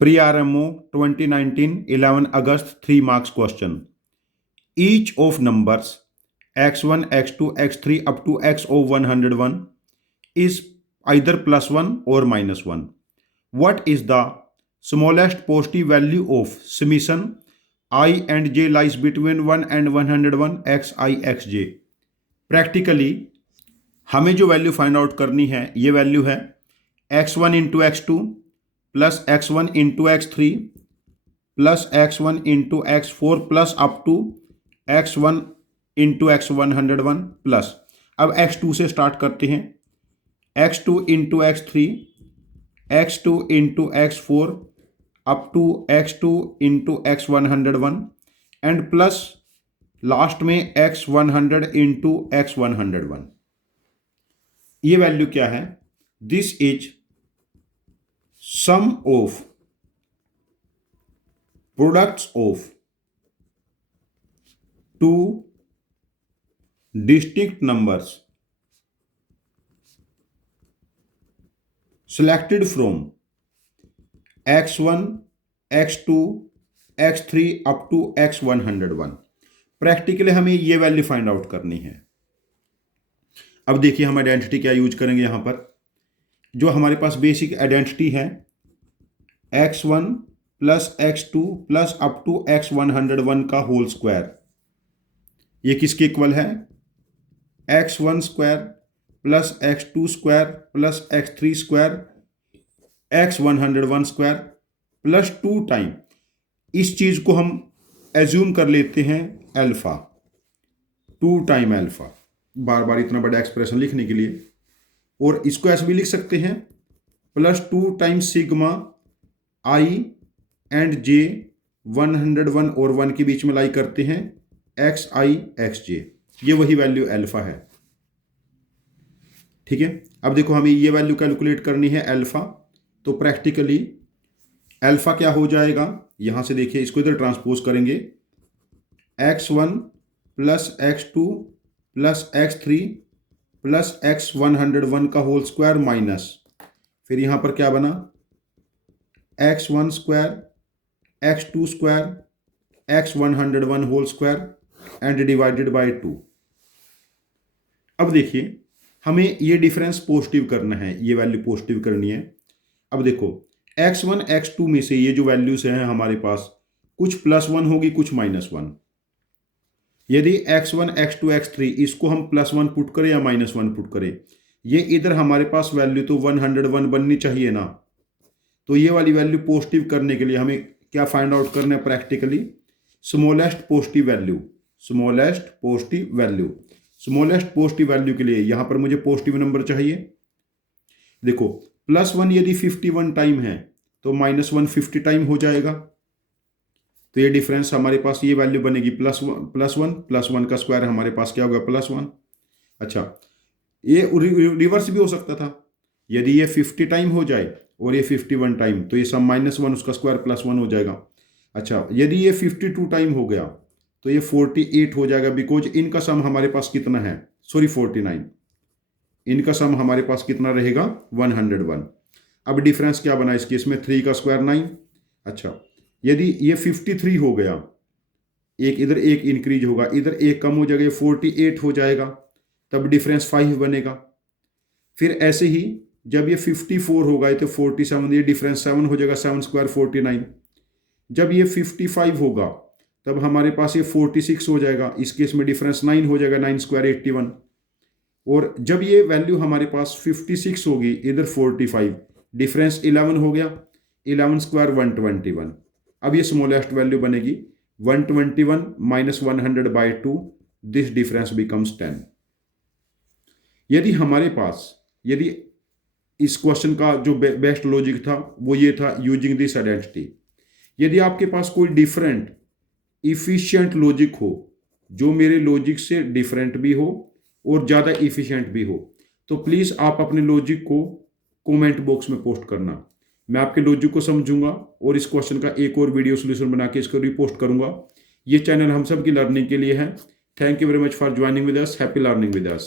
Pre-RMO 2019 11 August 3 marks question. Each of numbers x1, x2, x3 up to x of 101 is either +1 or -1. What is the smallest positive value of summation I and j lies between 1 and 101 xi xj? Practically हमें जो value find out करनी है ये value है x1 into x2 plus x1 into x3 plus x1 into x4 plus up to x1 into x101 plus अब x2 से start करते हैं x2 into x3 x2 into x4 up to x2 into x101 and plus last में x100 into x101. ये value क्या है? This is sum of products of two distinct numbers selected from x1, x2, x3 up to x101. Practically हमें ये value find out करनी है. अब देखिए हम आइडेंटिटी क्या यूज करेंगे यहां पर. जो हमारे पास बेसिक आइडेंटिटी है x1 plus x2 plus up to x101 का होल स्क्वायर. ये किसके इक्वल है? x1 square plus x2 square plus x3 square x101 square plus 2 time इस चीज को हम एज्यूम कर लेते हैं अल्फा, 2 टाइम अल्फा, बार बार इतना बड़ा एक्सप्रेशन लिखने के लिए. और इसको ऐसे भी लिख सकते हैं plus 2 time sigma i and j 101 और 1 के बीच में लाई करते हैं एक्स आई एक्स जे. ये वही वैल्यू अल्फा है. ठीक है. अब देखो हमें ये वैल्यू कैलकुलेट करनी है अल्फा. तो प्रैक्टिकली अल्फा क्या हो जाएगा? यहां से देखिए इसको इधर ट्रांसपोज करेंगे x1 plus x2 plus x3 plus x101 का होल स्क्वायर माइनस फिर यहां पर क्या बना x1 square x2 square x101 whole square and divided by 2. अब देखिए हमें ये डिफरेंस पॉजिटिव करना है, ये वैल्यू पॉजिटिव करनी है. अब देखो x1 x2 में से ये जो वैल्यूज हैं हमारे पास कुछ +1 होगी कुछ -1. यदि x1 x2 x3 इसको हम +1 पुट करें या -1 पुट करें, ये इधर हमारे पास वैल्यू तो 101 बननी चाहिए ना. तो ये वाली वैल्यू पॉजिटिव करने के लिए हमें क्या फाइंड आउट करना है? Practically smallest positive value. Smallest positive value. Smallest positive value के लिए यहां पर मुझे पॉजिटिव नंबर चाहिए. देखो +1 यदि 51 टाइम है तो -1 50 टाइम हो जाएगा. तो ये डिफरेंस हमारे पास ये वैल्यू बनेगी +1 का स्क्वायर हमारे पास क्या होगा +1. अच्छा ये रिवर्स भी हो सकता था. यदि ये 50 टाइम हो जाए और ये 51 टाइम तो ये सब -1 उसका स्क्वायर +1 हो जाएगा. अच्छा यदि ये 52 टाइम हो गया तो ये 48 हो जाएगा बिकॉज इनका सम हमारे पास कितना है? सॉरी 49. इनका सम हमारे पास कितना रहेगा? 101. अब डिफरेंस क्या बना इस केस में? 3 का स्क्वायर 9. अच्छा यदि ये 53 हो गया, एक इधर एक इंक्रीज होगा, इधर एक कम हो जाएगा, ये 48 हो जाएगा, तब डिफरेंस 5 बनेगा. फिर ऐसे ही जब ये 54 होगा तो 47, ये डिफरेंस 7 हो जाएगा, 7 स्क्वायर 49. जब ये 55 होगा तब हमारे पास ये 46 हो जाएगा, इस केस में डिफरेंस 9 हो जाएगा, 9 स्क्वायर 81. और जब ये वैल्यू हमारे पास 56 होगी, इधर 45, डिफरेंस 11 हो गया, 11 स्क्वायर 121. अब ये स्मॉलेस्ट वैल्यू बनेगी 121 minus 100 by 2. This difference becomes 10. यदि हमारे पास यदि इस क्वेश्चन का जो बेस्ट लॉजिक था वो ये था यूजिंग दिस आइडेंटिटी. यदि आपके पास कोई डिफरेंट इफिशिएंट लॉजिक हो जो मेरे लॉजिक से डिफरेंट भी हो और ज़्यादा इफिशिएंट भी हो तो प्लीज़ आप अपने लॉजिक को कमेंट बॉक्स में पोस्ट करना. मैं आपके लॉजिक को समझूंगा और इस क्वेश्चन का एक और वीडियो सोल्यूशन बना के इसको रिपोस्ट करूंगा. ये चैनल हम सब की लर्निंग के लिए है. Thank you very much for joining with us. Happy learning with us.